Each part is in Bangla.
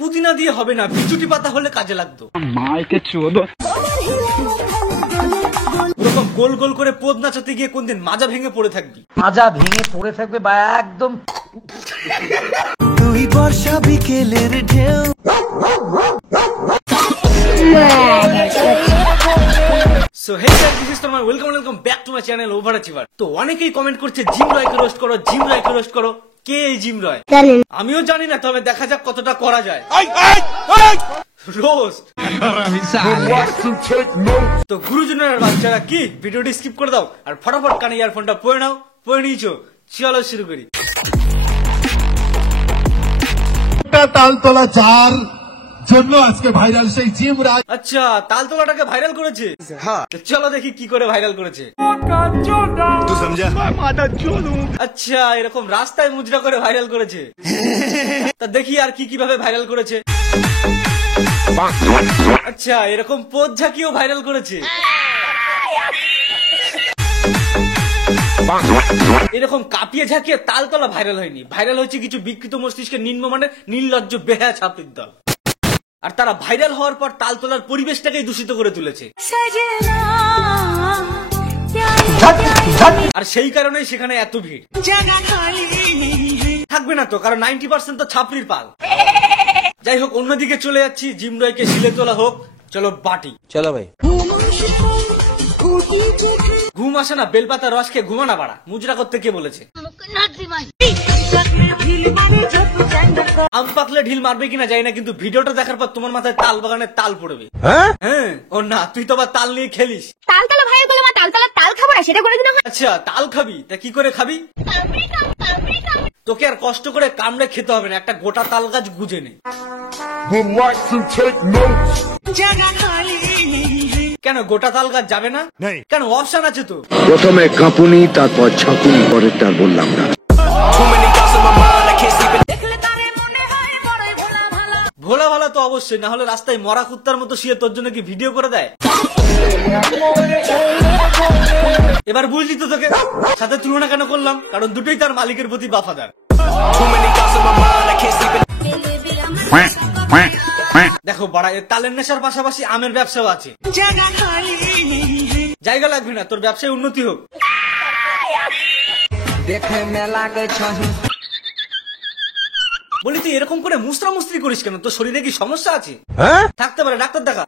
পুদিনা দিয়ে হবে না, বিচুটি পাতা হলে কাজে লাগতো। ওরকম গোল গোল করে পদ নাচাতে গিয়ে কোনদিন মাজা ভেঙে পড়ে থাকবি। মাজা ভেঙে পড়ে থাকবে বা একদম তুই বর্ষা বিকেলের ঢেউ। So hey guys, this is Tomar. Welcome back to my channel Overachiever. তো অনেকেই কমেন্ট করছে জিম রয়কে রোস্ট করো, জিম রয়কে রোস্ট করো। কে এই জিম রয়? আমিও জানি না, তবে দেখা যাক কতটা করা যায়। রোস্ট। তো গুরুজনের বাচ্চারা কি ভিডিওটি স্কিপ করে দাও আর ফটাফট কানে ইয়ারফোনটা পরে নাও। পরে নিয়েছো, চলো শুরু করি। তালতলা 4 জন্য আজকে ভাইরাল সেই জিম রাজ। আচ্ছা, তালতলাটাকে ভাইরাল করেছে। হ্যাঁ, চলো দেখি কি করে ভাইরাল করেছে। আচ্ছা, এরকম রাস্তায় মুজরা করে ভাইরাল করেছে। তা দেখি আর কি কিভাবে ভাইরাল করেছে। আচ্ছা, এরকম পোজ ঝাঁকিও ভাইরাল করেছে। এরকম কাঁপিয়ে ঝাঁকিয়ে তালতলা ভাইরাল হয়নি, ভাইরাল হয়েছে কিছু বিকৃত মস্তিষ্কের নিম্নমানের নির্লজ্জ বেহায়া ছাত্রীর দল। আর তারা ভাইরাল হওয়ার পর তালতলার পরিবেশটাকেই দূষিত করে তুলেছে। আর সেই কারণেই সেখানে এত ভিড় থাকবে না তো, কারণ 90% তো ছাপড়ির পাল। যাই হোক, অন্যদিকে চলে যাচ্ছি, জিম রয়কে শিলে তোলা হোক। চলো বাটি, চলো ভাই। ঘুম আসে না, বেলপাতা রস খেয়ে ঘুমানা বাড়া। মুজরা করতে কে বলেছে? আম পাকলে ঢিল মারবে কিনা জানি না, কিন্তু ভিডিওটা দেখার পর তোমার মাথায় তাল বাগানের তাল পড়বে। হ্যাঁ, ও না, তুই তো আবার তাল নিয়ে খেলিস। তালতলা ভাইয়ের বলে মা তালতলা তাল খাবো না, সেটা করে দিন। আচ্ছা, তাল খাবি? তা কি করে খাবি? তোকে আর কষ্ট করে কামড়ে খেতে হবে না, একটা গোটা তাল গাছ গুজে নে। কেন গোটা তাল গাছ যাবে না? কেন, অপশন আছে তো। প্রথমে কাঁপুনি, তারপর ছাপুনি, পরেরটা বললাম না। ভোলা ভালা তো অবশ্যই, না হলে রাস্তায় মরা কুত্তার মতো শুয়ে তোর জন্য কি ভিডিও করে দেয়? এবার বুঝলি তো তোকে সাথে তুলনা কেন করলাম, কারণ দুটোই তার মালিকের প্রতি বাফাদার। দেখো বাড়া, তালের নেশার পাশাপাশি আমের ব্যবসাও আছে। জায়গা লাগবে না, তোর ব্যবসায় উন্নতি হোক। বলি তুই এরকম করে মুস্ত্রা মুস্ত্রি করিস কেন? তোর শরীরে কি সমস্যা আছে? থাকতে পারে, ডাক্তার দেখা।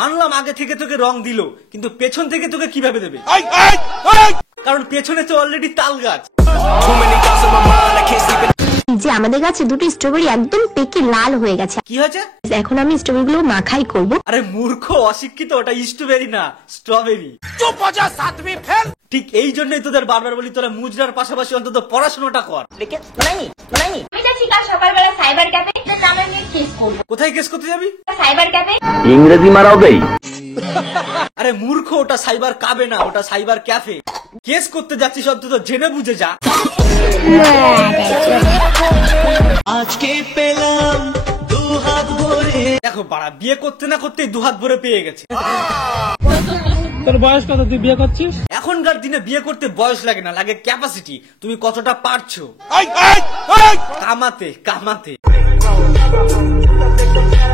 মানলাম আগে থেকে তোকে রং দিল, কিন্তু পেছন থেকে তোকে কিভাবে দেবে? কারণ পেছনে তো অলরেডি তাল গাছ। যে আমাদের গাছে দুটো স্ট্রবেরি একদম পেকে লাল হয়ে গেছে। কি হয়েছে? এখন আমি স্ট্রবেরি গুলো মাখাই করবো। আরে মূর্খ অশিক্ষিত, ওটা স্ট্রবেরি না, স্ট্রবেরি। ঠিক এই জন্যই তোদের বারবার বলি, তোরা মুজরার পাশাপাশি অন্তত পড়াশোনাটা কর। সকালবেলা সাইবার ক্যাফে কেস করবো। কোথায় কেস করতে যাবি? Cyber cafe. ইংরেজি মারাও দেই। আরে মূর্খ, ওটা সাইবার কাবে না, ওটা সাইবার ক্যাফে। কেস করতে যাচ্ছিস অন্তত জেনে বুঝে যা। আজকে পেলাম দুহাত ভরে। দেখো বাড়া, বিয়ে করতে না করতেই দুহাত ভরে পেয়ে গেছে। তোর বয়স কত, তুই বিয়ে করছিস? এখনকার দিনে বিয়ে করতে বয়স লাগে না, লাগে ক্যাপাসিটি। তুমি কতটা পারছো কামাতে কামাতে।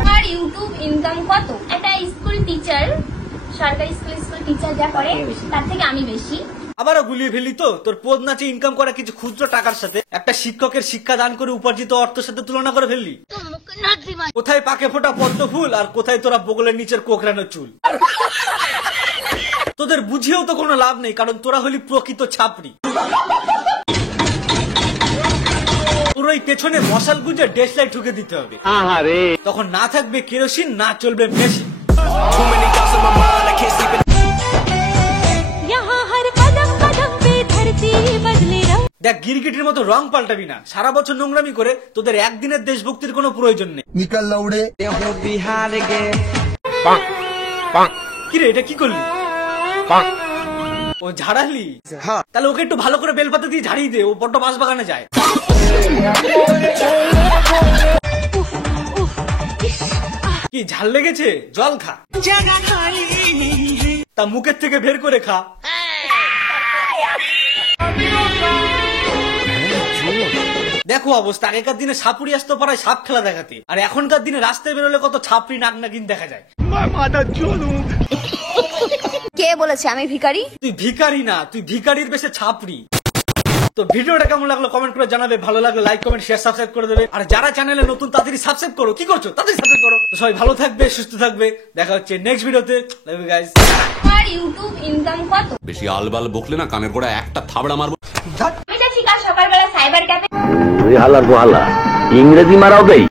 আমার ইউটিউব ইনকাম কত? একটা স্কুল টিচার, সরকারি স্কুল টিচার যা করে তার থেকে আমি বেশি। আবারও গুলিয়ে ফেলি তো, তোর পদ নাচে ইনকাম করা কিছু ক্ষুদ্র টাকার সাথে একটা শিক্ষকের শিক্ষা দান করে উপার্জিত অর্থের সাথে তুলনা করে ফেললি। কোথায় পাকে ফোটা পদ্ম ফুল আর কোথায় তোরা বগলের নিচের কোকড়ানো চুল। তোদের বুঝিয়েও তো কোনো লাভ নেই, কারণ তোরা হলি প্রকৃত ছাপড়ি। পুরো এই পেছনে মশাল গুঁজে ডেশ লাইট ঢুকে দিতে হবে, তখন না থাকবে কেরোসিন, না চলবে মেশিন। দেখ, গিরগিটির মতো রং পাল্টাবি না। সারা বছর নোংরামি করে তোদের একদিনের দেশভক্তির কোনো প্রয়োজন নেই। কিরে, এটা কি করলি? ও ঝাড়ালি? তাহলে ওকে একটু ভালো করে বেলপাতা দিয়ে ঝাড়িয়ে দে, ও বড্ড বাঁশ বাগানে যায়। কি ঝাল লেগেছে? জল খা। তা মুখের থেকে বের করে খা। দেখো অবস্থা, আগেকার দিনে সাপুরি আসতো পাড়ায় সাপ খেলা দেখাতে, আর এখনকার দিনে রাস্তায় বেরোলে কত ছাপড়ি নাক নাকিন দেখা যায়। কে বলেছে আমি ভিখারি? তুই ভিখারি না, তুই ভিখারির বেশে ছাপড়ি। তো ভিডিওটা কেমন লাগলো কমেন্ট করে জানাবে, ভালো লাগলে লাইক কমেন্ট শেয়ার সাবস্ক্রাইব করে দেবে, আর যারা চ্যানেলে নতুন তাড়াতাড়ি সাবস্ক্রাইব করো, কি করছো তাড়াতাড়ি সাবস্ক্রাইব করো। তো সবাই ভালো থাকবে, সুস্থ থাকবে, দেখা হচ্ছে নেক্সট ভিডিওতে। Love you guys. আমার ইউটিউব ইনকাম কত? বেশি আলবাল বকলে না কানের গোড়া একটা থাবড়া মারবো। আমি যাচ্ছি কাল সকালবেলা সাইবার ক্যাফে। হালার গোহালা ইংরেজি মারাও দেই।